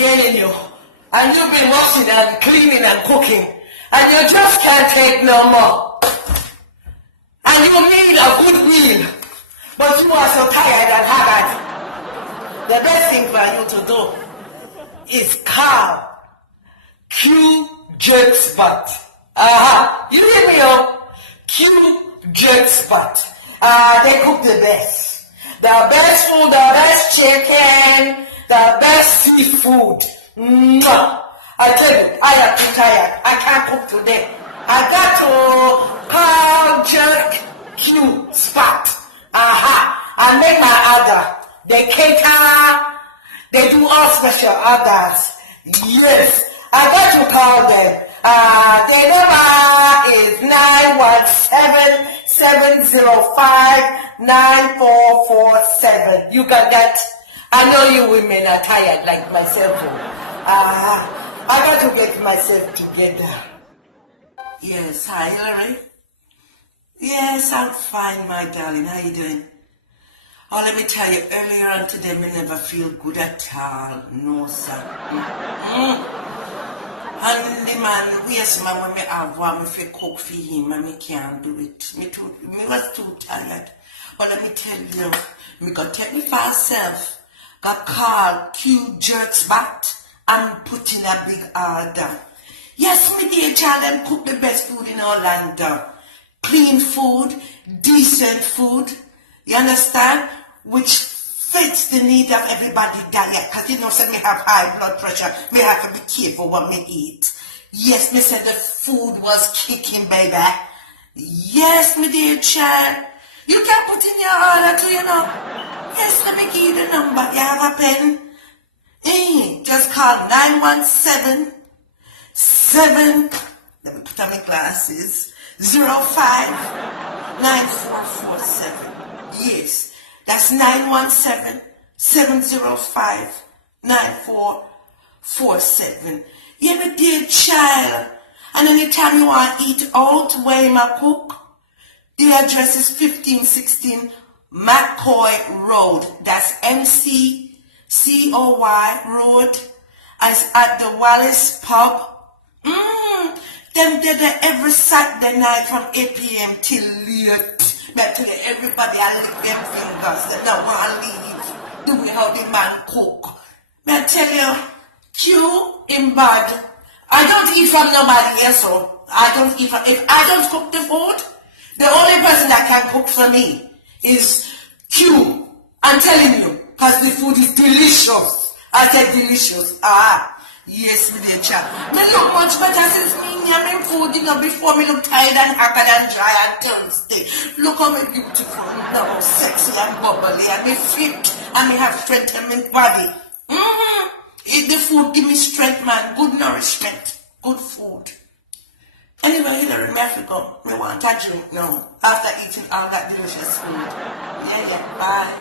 killing you. And you've been washing and cleaning and cooking. And you just can't take no more. And you need a good meal. But you are so tired and haggard. The best thing for you to do is carve Q jerk spot. You hear me, oh? Q jerk spot. They cook the best. The best food, the best chicken, the best seafood. Mwah. I tell you, I am too tired. I can't cook today. I got to call jerk Q spot. I make my order. They cater. They do all special orders. Yes. I got to call them. Their number is 917-705-9447. You got that? I know you women are tired like myself. I got to get myself together. Yes, hi, Hillary. Yes, I'm fine, my darling. How you doing? Oh, let me tell you, earlier on today, me never feel good at all. No, sir. And the man, yes, man, when me have one, me feel cook for him, and me can't do it. Me was too tired. But let me tell you, me got take me for myself. Got called Q Jerks Bat and put in a big order. Yes, me dear child, them cook the best food in Orlando. Clean food, decent food. You understand? Which fits the need of everybody's diet. Because you know, say me have high blood pressure. Me have to be careful what me eat. Yes, me said the food was kicking, baby. Yes, me dear child. You can put in your order too, you know. Yes, let me give you the number. You have a pen? Just call 917 let me put on my glasses. 05-9447. Yes, that's 917-705-9447. Yeah, my dear child. And anytime you want to eat out, where you cook, the address is 1516 McCoy Road. That's MCCOY Road. As at the Wallace Pub. Them did it every Saturday night from 8 p.m. till late. I tell you, everybody I look at them fingers. They don't want to leave. The way how the man cook. I tell you, Q in bad. I don't eat from nobody else. So I don't eat from, if I don't cook the food, the only person that can cook for me is Q. I'm telling you, because the food is delicious. I said delicious. Yes, my dear child. Me look much better since me yummy food, you know, before me look tired and haggard and dry and thirsty. Look how me beautiful now, sexy and bubbly, and me fit, and me have strength in my body. Eat the food, give me strength, man. Good nourishment. Good food. Anyway, Hillary, me have to go. Me want a drink now, after eating all that delicious food. Yeah, bye.